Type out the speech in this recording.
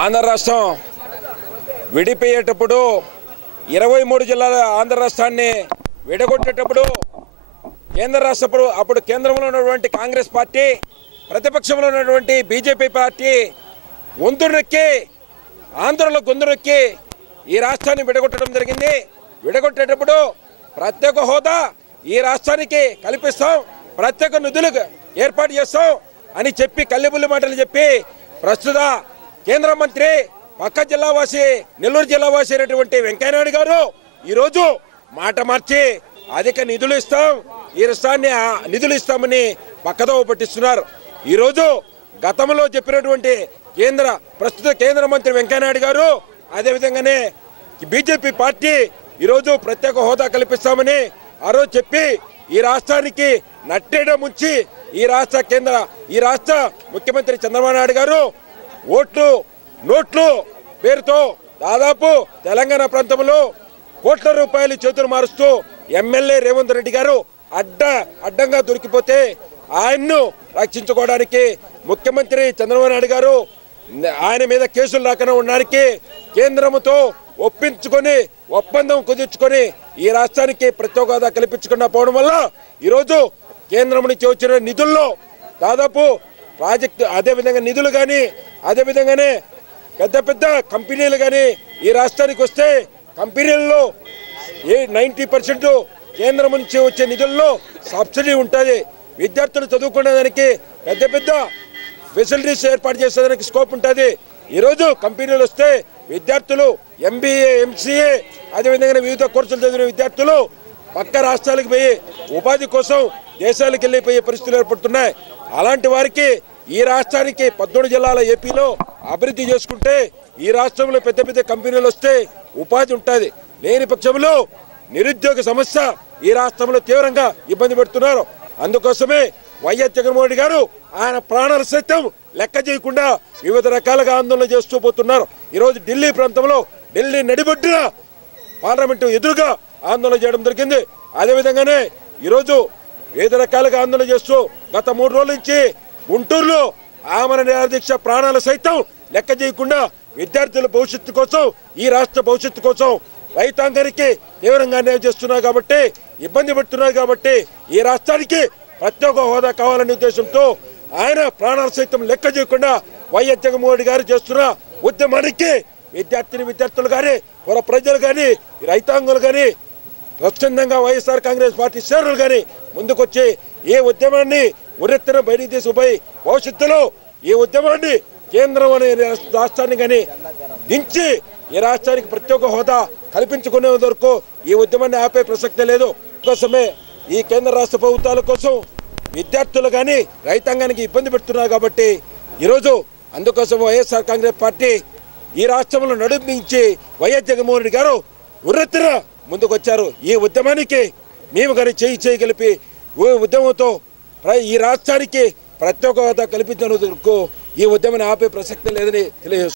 ఆంధ్ర రాష్ట్రం విడిపోయేటప్పుడు 23 జిల్లాల ఆంధ్ర రాష్ట్రాన్ని విడగొట్టేటప్పుడు అప్పుడు కేంద్రంలో ఉన్నటువంటి కాంగ్రెస్ పార్టీ, ప్రతిపక్షంలో ఉన్నటువంటి బీజేపీ పార్టీ గొంతునొక్కి ఆంధ్రలో గొంతునొక్కి ఈ రాష్ట్రాన్ని విడగొట్టడం జరిగింది. విడగొట్టేటప్పుడు ప్రత్యేక హోదా ఈ రాష్ట్రానికి కల్పిస్తాం, ప్రత్యేక నిధులు ఏర్పాటు చేస్తాం అని చెప్పి కల్లిబుల్లి మాటలు చెప్పి ప్రస్తుత కేంద్ర మంత్రి పక్క జిల్లావాసి నెల్లూరు జిల్లావాసి అయినటువంటి వెంకయ్యనాయుడు గారు ఈరోజు మాట మార్చి అధిక నిధులు ఇస్తాం, ఈ రాష్ట్రాన్ని నిధులు ఇస్తామని పక్కదోవ పట్టిస్తున్నారు. ఈరోజు గతంలో చెప్పినటువంటి ప్రస్తుత కేంద్ర మంత్రి వెంకయ్యనాయుడు గారు, అదేవిధంగానే బీజేపీ పార్టీ ఈరోజు ప్రత్యేక హోదా కల్పిస్తామని ఆ రోజు చెప్పి ఈ రాష్ట్రానికి నట్టేడ ముంచి ఈ రాష్ట్ర ముఖ్యమంత్రి చంద్రబాబు నాయుడు గారు నోట్లు పేరుతో దాదాపు తెలంగాణ ప్రాంతంలో కోట్ల రూపాయలు చేతులు మారుస్తూ ఎమ్మెల్యే రేవంత్ రెడ్డి గారు అడ్డంగా దొరికిపోతే ఆయన్ను రక్షించుకోవడానికి ముఖ్యమంత్రి చంద్రబాబు నాయుడు గారు ఆయన మీద కేసులు రాకుండా ఉండడానికి కేంద్రంతో ఒప్పందం కుదుర్చుకొని ఈ రాష్ట్రానికి ప్రత్యేక హోదా కల్పించకుండా పోవడం వల్ల ఈరోజు కేంద్రం నుంచి వచ్చిన నిధుల్లో దాదాపు ప్రాజెక్టు, అదేవిధంగా నిధులు కానీ, అదేవిధంగానే పెద్ద కంపెనీలు కానీ ఈ రాష్ట్రానికి వస్తే కంపెనీల్లో 90% కేంద్రం నుంచి వచ్చే నిధుల్లో సబ్సిడీ ఉంటుంది. విద్యార్థులు చదువుకునేదానికి పెద్ద ఫెసిలిటీస్ ఏర్పాటు చేసేదానికి స్కోప్ ఉంటుంది. ఈరోజు కంపెనీలు వస్తే విద్యార్థులు MBA, MCA, అదేవిధంగా వివిధ కోర్సులు చదివిన విద్యార్థులు పక్క రాష్ట్రాలకు పోయి ఉపాధి కోసం దేశాలకు వెళ్ళిపోయే పరిస్థితులు ఏర్పడుతున్నాయి. అలాంటి వారికి ఈ రాష్ట్రానికి 14 జిల్లాల ఏపీలో అభివృద్ధి చేసుకుంటే ఈ రాష్ట్రంలో పెద్ద కంపెనీలు వస్తే ఉపాధి ఉంటుంది. లేని పక్షంలో నిరుద్యోగ సమస్య ఈ రాష్ట్రంలో తీవ్రంగా ఇబ్బంది పెడుతున్నారు. అందుకోసమే వైఎస్ జగన్మోహన్ రెడ్డి గారు ఆయన ప్రాణాలు సైతం లెక్క చేయకుండా వివిధ రకాలుగా ఆందోళన చేస్తూ పోతున్నారు. ఈరోజు ఢిల్లీ ప్రాంతంలో ఢిల్లీ నడిబొడ్డున పార్లమెంటు ఎదురుగా ఆందోళన చేయడం జరిగింది. అదేవిధంగానే ఈరోజు వివిధ రకాలుగా ఆందోళన చేస్తూ గత 3 రోజుల నుంచి గుంటూరులో ఆమరణ నిరాదీక్ష ప్రాణాలు సైతం లెక్క చేయకుండా విద్యార్థుల భవిష్యత్తు కోసం, ఈ రాష్ట్ర భవిష్యత్తు కోసం రైతాంగానికి తీవ్రంగా అన్యాయం చేస్తున్నారు కాబట్టి, ఇబ్బంది పెడుతున్నారు కాబట్టి ఈ రాష్ట్రానికి ప్రత్యేక హోదా కావాలనే ఉద్దేశంతో ఆయన ప్రాణాలు సైతం లెక్క చేయకుండా వైఎస్ జగన్మోహన్ రెడ్డి గారు చేస్తున్న ఉద్యమానికి విద్యార్థులు కానీ, పుర ప్రజలు కానీ, రైతాంగులు కానీ, స్వచ్ఛందంగా వైఎస్ఆర్ కాంగ్రెస్ పార్టీ శ్రేణులు కానీ ముందుకొచ్చి ఈ ఉద్యమాన్ని ఉరెత్తిన బయటికి తీసుకుపోయి భవిష్యత్తులో ఈ ఉద్యమాన్ని కేంద్రం అనే రాష్ట్రాన్ని కానీ దించి ఈ రాష్ట్రానికి ప్రత్యేక హోదా కల్పించుకునే వరకు ఈ ఉద్యమాన్ని ఆపే ప్రసక్తే లేదు. కోసమే ఈ కేంద్ర రాష్ట్ర ప్రభుత్వాల కోసం విద్యార్థులు కానీ రైతాంగానికి ఇబ్బంది పెడుతున్నారు కాబట్టి ఈరోజు అందుకోసం వైఎస్ఆర్ కాంగ్రెస్ పార్టీ ఈ రాష్ట్రంలో నడిపించి వైఎస్ జగన్మోహన్ రెడ్డి గారు ఉర్రెత్తిన ముందుకు వచ్చారు. ఈ ఉద్యమానికి మేము కానీ చేయి కలిపి ఉద్యమంతో ఈ రాష్ట్రానికి ప్రత్యేక హోదా కల్పించినందుకు ఈ ఉద్యమాన్ని ఆపే ప్రసక్తి లేదని తెలియజేస్తున్నారు.